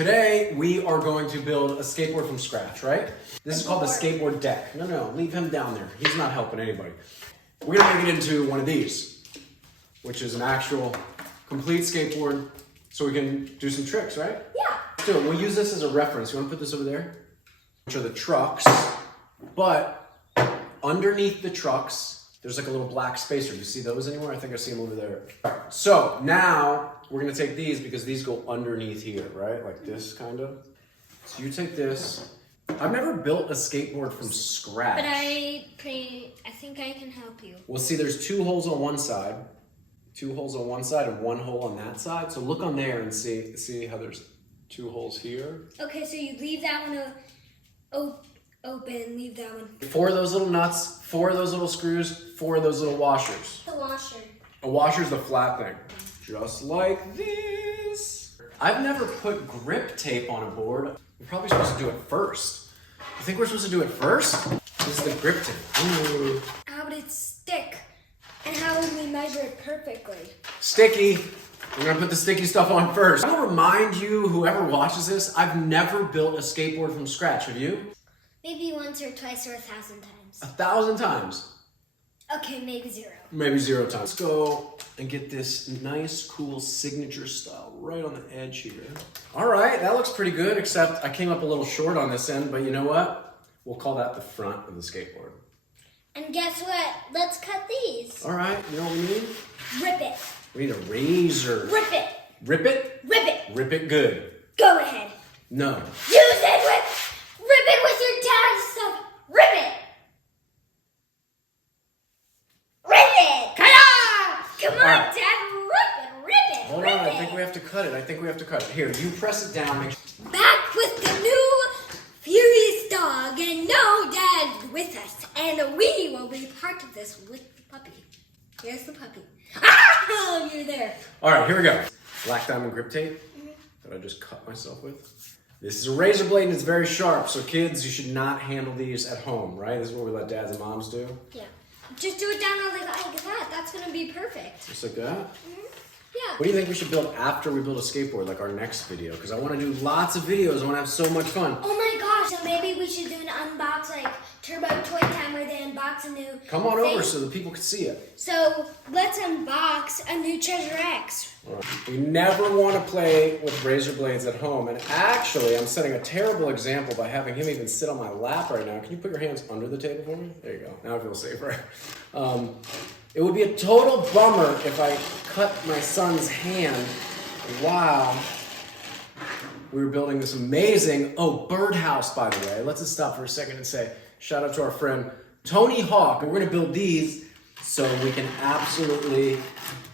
Today, we are going to build a skateboard from scratch, right? This is called the skateboard deck. No, leave him down there. He's not helping anybody. We're gonna make it into one of these, which is an actual complete skateboard, so we can do some tricks, right? Yeah. Let's do it. We'll use this as a reference. You wanna put this over there? Which are the trucks, but underneath the trucks, there's like a little black spacer. Do you see those anywhere? I think I see them over there. So now we're gonna take these because these go underneath here, right? Like this kind of. So you take this. I've never built a skateboard from scratch. But I think I can help you. Well, see, there's two holes on one side, and one hole on that side. So look on there and see how there's two holes here. Okay, so you leave that one open, leave that one. 4 of those little nuts, 4 of those little screws, 4 of those little washers. The washer. A washer's the flat thing. Just like this. I've never put grip tape on a board. We're probably supposed to do it first. You think we're supposed to do it first? This is the grip tape. Ooh. How would it stick? And how would we measure it perfectly? Sticky. We're gonna put the sticky stuff on first. I'll remind you, whoever watches this, I've never built a skateboard from scratch. Have you? Maybe once or twice or 1,000 times. 1,000 times. Okay, maybe 0. Maybe 0 times. Let's go and get this nice, cool signature style right on the edge here. All right, that looks pretty good, except I came up a little short on this end, but you know what? We'll call that the front of the skateboard. And guess what? Let's cut these. All right, you know what we need? Rip it. We need a razor. Rip it. Rip it? Rip it. Rip it good. Go ahead. No. Use it with, rip it with your dad's stuff. Rip it. Rip it. Come on, right. Dad. Rip it. Hold on, I think we have to cut it. Here, you press it down. Back with the new furious dog, and no Dad with us, and we will be part of this with the puppy. Here's the puppy. Ah, you're there. All right, here we go. Black diamond grip tape that I just cut myself with. This is a razor blade and it's very sharp, so kids, you should not handle these at home, right? This is what we let dads and moms do. Yeah. Just do it down like that. That's gonna be perfect. Just like that? Yeah. What do you think we should build after we build a skateboard, like our next video? Because I want to do lots of videos. I want to have so much fun. Oh my gosh, so maybe we should do an unbox, like Turbo Toy Time, where they unbox a new Come on thing. over so that people can see it. So let's unbox a new Treasure X. All right. We never want to play with razor blades at home. And actually, I'm setting a terrible example by having him even sit on my lap right now. Can you put your hands under the table for me? There you go. Now I feel safer. It would be a total bummer if I cut my son's hand while we were building this amazing, Birdhouse, by the way. Let's just stop for a second and say, shout out to our friend Tony Hawk. We're gonna build these so we can absolutely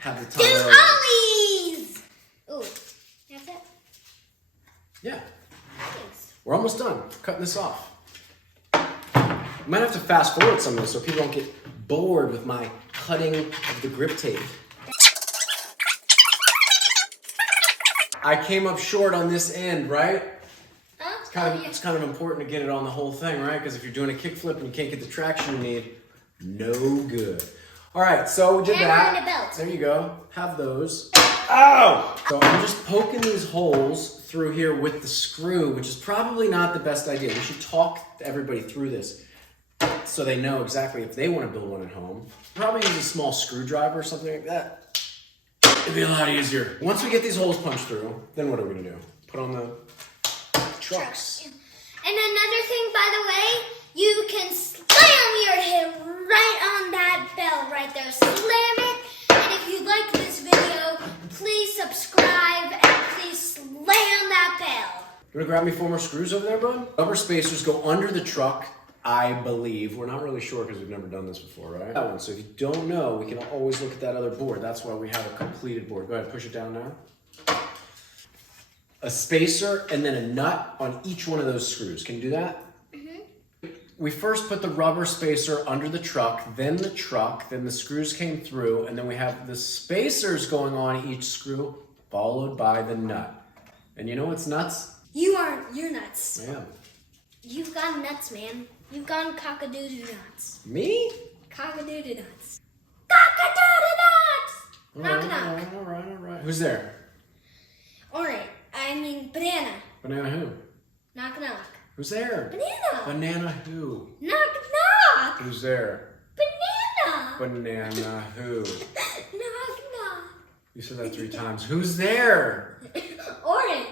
have the time. Do ollies! Ooh, that's it? Yeah, Thanks. we're almost done cutting this off. We might have to fast forward some of this so people don't get bored with my cutting of the grip tape. I came up short on this end, right? It's kind of important to get it on the whole thing, right? Because if you're doing a kickflip and you can't get the traction you need, no good. All right, so we did that. And a belt. There you go. Have those. Ow! So I'm just poking these holes through here with the screw, which is probably not the best idea. We should talk everybody through this so they know exactly if they want to build one at home. Probably use a small screwdriver or something like that. It'd be a lot easier. Once we get these holes punched through, then what are we gonna do? Put on the trucks. And another thing, by the way, you can slam your hip right on that bell right there. Slam it. And if you like this video, please subscribe and please slam that bell. You wanna grab me 4 more screws over there, bud? Rubber spacers go under the truck, I believe. We're not really sure because we've never done this before, right? That one. So if you don't know, we can always look at that other board. That's why we have a completed board. Go ahead, push it down now. A spacer and then a nut on each one of those screws. Can you do that? We first put the rubber spacer under the truck, then the screws came through, and then we have the spacers going on each screw, followed by the nut. And you know what's nuts? You're nuts. I am. You've gone nuts, man. You've gone cock-a-doodle nuts. Me? Cock-a-doodle nuts. Cock-a-doodle nuts! Knock, knock. All right. Who's there? Alright, banana. Banana who? Knock knock. Who's there? Banana. Banana who? Knock knock. Who's there? Banana. Banana who? Knock knock. You said that 3 times. Who's there? Orange.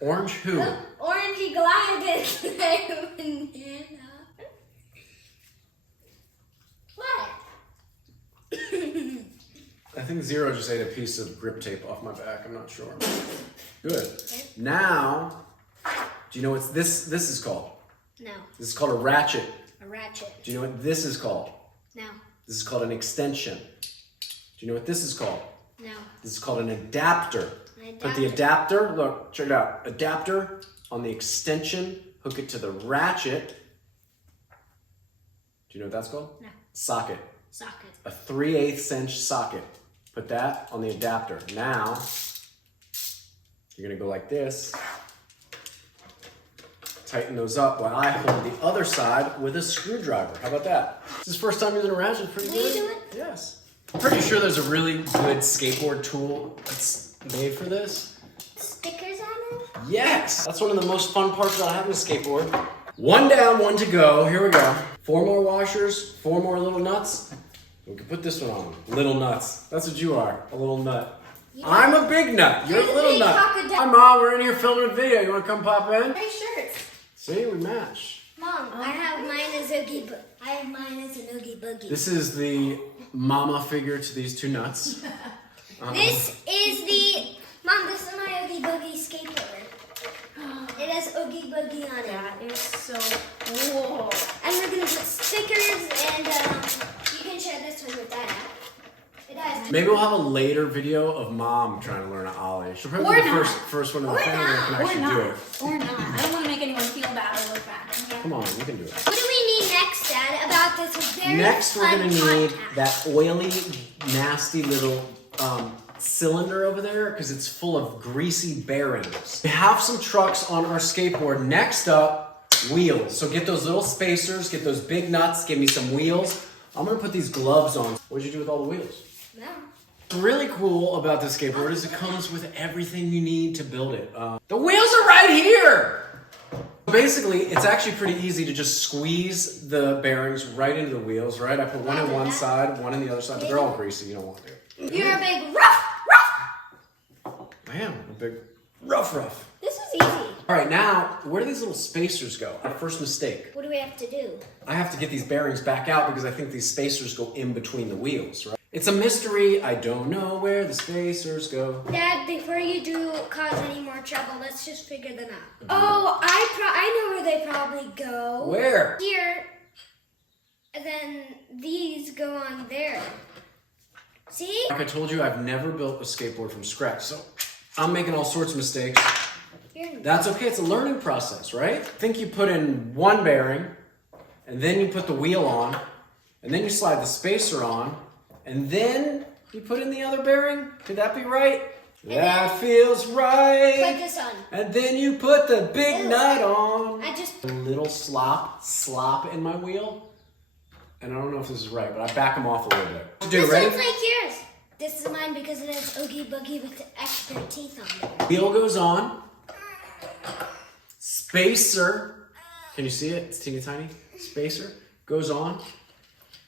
Orange who? Orangey glided like a banana. What? I think Zero just ate a piece of grip tape off my back. I'm not sure. Good. Now, do you know what this is called? No. This is called a ratchet. A ratchet. Do you know what this is called? No. This is called an extension. Do you know what this is called? No. This is called an adapter. An Put the adapter, look, check it out. Adapter on the extension, hook it to the ratchet. Do you know what that's called? No. Socket. Socket. A 3/8 inch socket. Put that on the adapter. Now, you're gonna go like this. Tighten those up while I hold the other side with a screwdriver. How about that? This is first time using a ratchet. Pretty Will good. you do it? Yes. I'm pretty sure there's a really good skateboard tool that's made for this. Stickers on it? Yes! That's one of the most fun parts about having a skateboard. 1 down, 1 to go. Here we go. 4 more washers, 4 more little nuts. We can put this one on. Little nuts. That's what you are, a little nut. Yeah. I'm a big nut. You're a You're little the nut. crocodile. Hi, Mom. We're in here filming a video. You want to come pop in? My shirts. See, we match. Mom, I have mine as Oogie I have mine as an Oogie Boogie. This is the mama figure to these 2 nuts. This is the Mom. This is my Oogie Boogie skateboard. It has Oogie Boogie on it. That is so cool. And we're gonna put stickers and you can share this one with Dad. It has. Maybe we'll have a later video of Mom trying to learn to ollie. She'll probably Or be the not. first one in the Or family that can not. Or actually not. do it. Or not. I don't want to make anyone feel bad or look bad. Okay? Come on, you can do it. What do we need next, Dad? About this very Next, we're fun gonna need podcast? that oily, nasty little cylinder over there because it's full of greasy bearings. We have some trucks on our skateboard. Next up, wheels. So get those little spacers, get those big nuts, give me some wheels. I'm gonna put these gloves on. What'd you do with all the wheels? No. What's really cool about this skateboard is it comes with everything you need to build it. The wheels are right here! Basically, it's actually pretty easy to just squeeze the bearings right into the wheels, right? I put one on one side, one on the other side, but they're all greasy, you don't want to. You're a big rough. I am a big rough. This was easy. All right, now, where do these little spacers go? Our first mistake. What do we have to do? I have to get these bearings back out because I think these spacers go in between the wheels, right? It's a mystery. I don't know where the spacers go. Dad, before you do cause any more trouble, let's just figure them out. Oh, I know where they probably go. Where? Here. And then these go on there. See? Like I told you, I've never built a skateboard from scratch, so I'm making all sorts of mistakes. That's okay. It's a learning process, right? I think you put in one bearing, and then you put the wheel on, and then you slide the spacer on, and then you put in the other bearing. Could that be right? That feels right. Put this on. And then you put the big nut on. I just. A little slop in my wheel. And I don't know if this is right, but I back them off a little bit. This Ready? looks like yours. This is mine because it has Oogie Boogie with the extra teeth on it. Wheel goes on. Spacer. Can you see it? It's teeny tiny. Spacer goes on.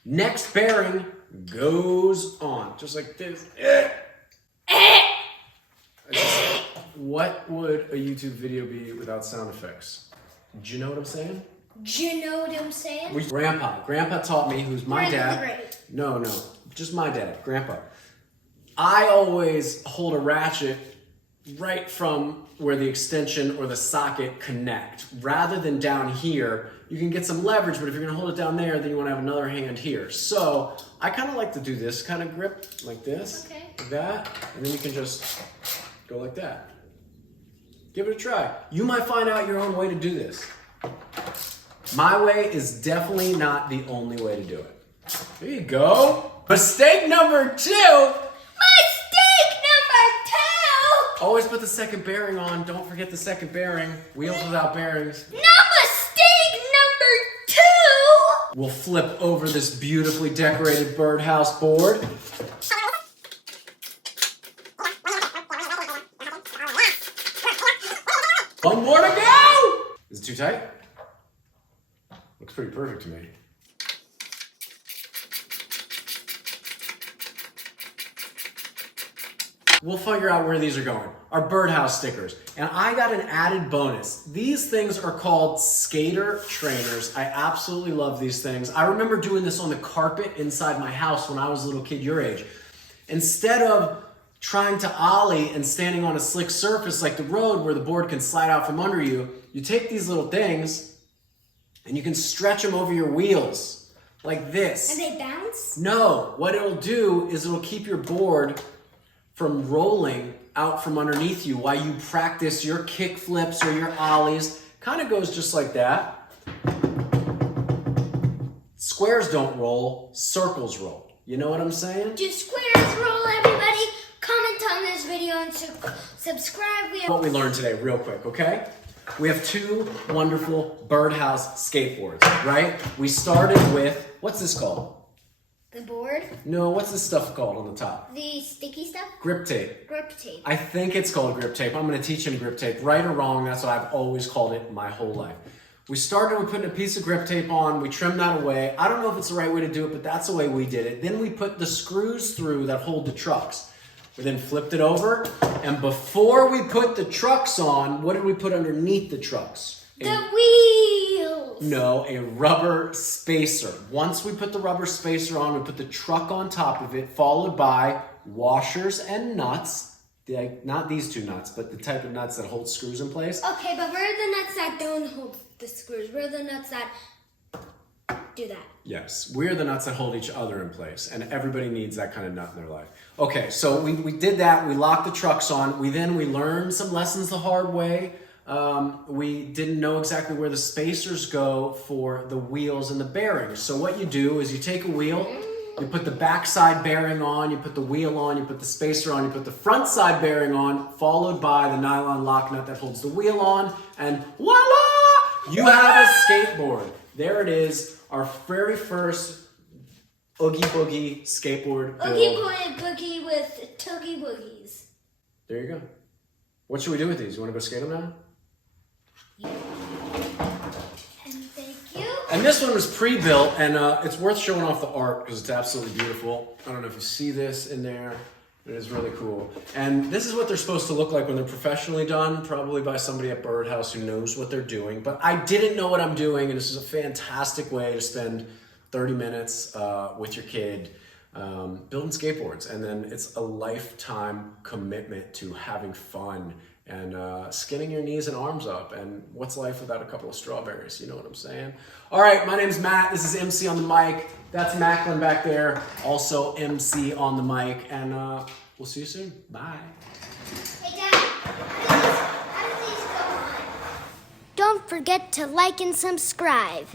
Next bearing goes on. Just like this. What would a YouTube video be without sound effects? Do you know what I'm saying? Do you know what I'm saying? Grandpa taught me, who's my Grandpa the dad. Great. No, just my dad, Grandpa. I always hold a ratchet right from where the extension or the socket connect. Rather than down here, you can get some leverage, but if you're gonna hold it down there, then you wanna have another hand here. So I kind of like to do this kind of grip, like this, Okay. like that, and then you can just go like that. Give it a try. You might find out your own way to do this. My way is definitely not the only way to do it. There you go. Mistake number 2. Mistake number 2! Always put the second bearing on. Don't forget the second bearing. Wheels without bearings. No, mistake number 2! We'll flip over this beautifully decorated birdhouse board. One more to go! Is it too tight? Looks pretty perfect to me. We'll figure out where these are going. Our Birdhouse stickers. And I got an added bonus. These things are called skater trainers. I absolutely love these things. I remember doing this on the carpet inside my house when I was a little kid your age. Instead of trying to ollie and standing on a slick surface like the road where the board can slide out from under you, you take these little things and you can stretch them over your wheels like this. And they bounce? No, what it'll do is it'll keep your board from rolling out from underneath you while you practice your kick flips or your ollies. Kind of goes just like that. Squares don't roll, circles roll. You know what I'm saying? Do squares roll, everybody? Comment on this video and subscribe. What we learned today real quick, okay? We have two wonderful Birdhouse skateboards, right? We started with, what's this called? The board? No, what's this stuff called on the top? The sticky stuff? Grip tape. Grip tape. I think it's called grip tape. I'm gonna teach him grip tape. Right or wrong, that's what I've always called it my whole life. We started with putting a piece of grip tape on, we trimmed that away. I don't know if it's the right way to do it, but that's the way we did it. Then we put the screws through that hold the trucks. We then flipped it over, and before we put the trucks on, what did we put underneath the trucks? The wheels! No, a rubber spacer. Once we put the rubber spacer on, we put the truck on top of it, followed by washers and nuts. Not these two nuts, but the type of nuts that hold screws in place. Okay, but where are the nuts that don't hold the screws? Where are the nuts that do that? Yes, we're the nuts that hold each other in place, and everybody needs that kind of nut in their life. Okay, so we did that. We locked the trucks on. We learned some lessons the hard way. We didn't know exactly where the spacers go for the wheels and the bearings. So what you do is you take a wheel, you put the backside bearing on, you put the wheel on, you put the spacer on, you put the front side bearing on, followed by the nylon lock nut that holds the wheel on, and voila! You have a skateboard. There it is, our very first Oogie Boogie skateboard build. Oogie Boogie with Toogie Boogies. There you go. What should we do with these? You want to go skate them now? And thank you. And this one was pre-built, and it's worth showing off the art because it's absolutely beautiful. I don't know if you see this in there. It is really cool. And this is what they're supposed to look like when they're professionally done, probably by somebody at Birdhouse who knows what they're doing. But I didn't know what I'm doing, and this is a fantastic way to spend 30 minutes with your kid building skateboards. And then it's a lifetime commitment to having fun and skinning your knees and arms up. And what's life without a couple of strawberries? You know what I'm saying? All right, my name's Matt. This is MC on the mic. That's Macklin back there, also MC on the mic. And we'll see you soon. Bye. Hey, Dad, how does these go on? Don't forget to like and subscribe.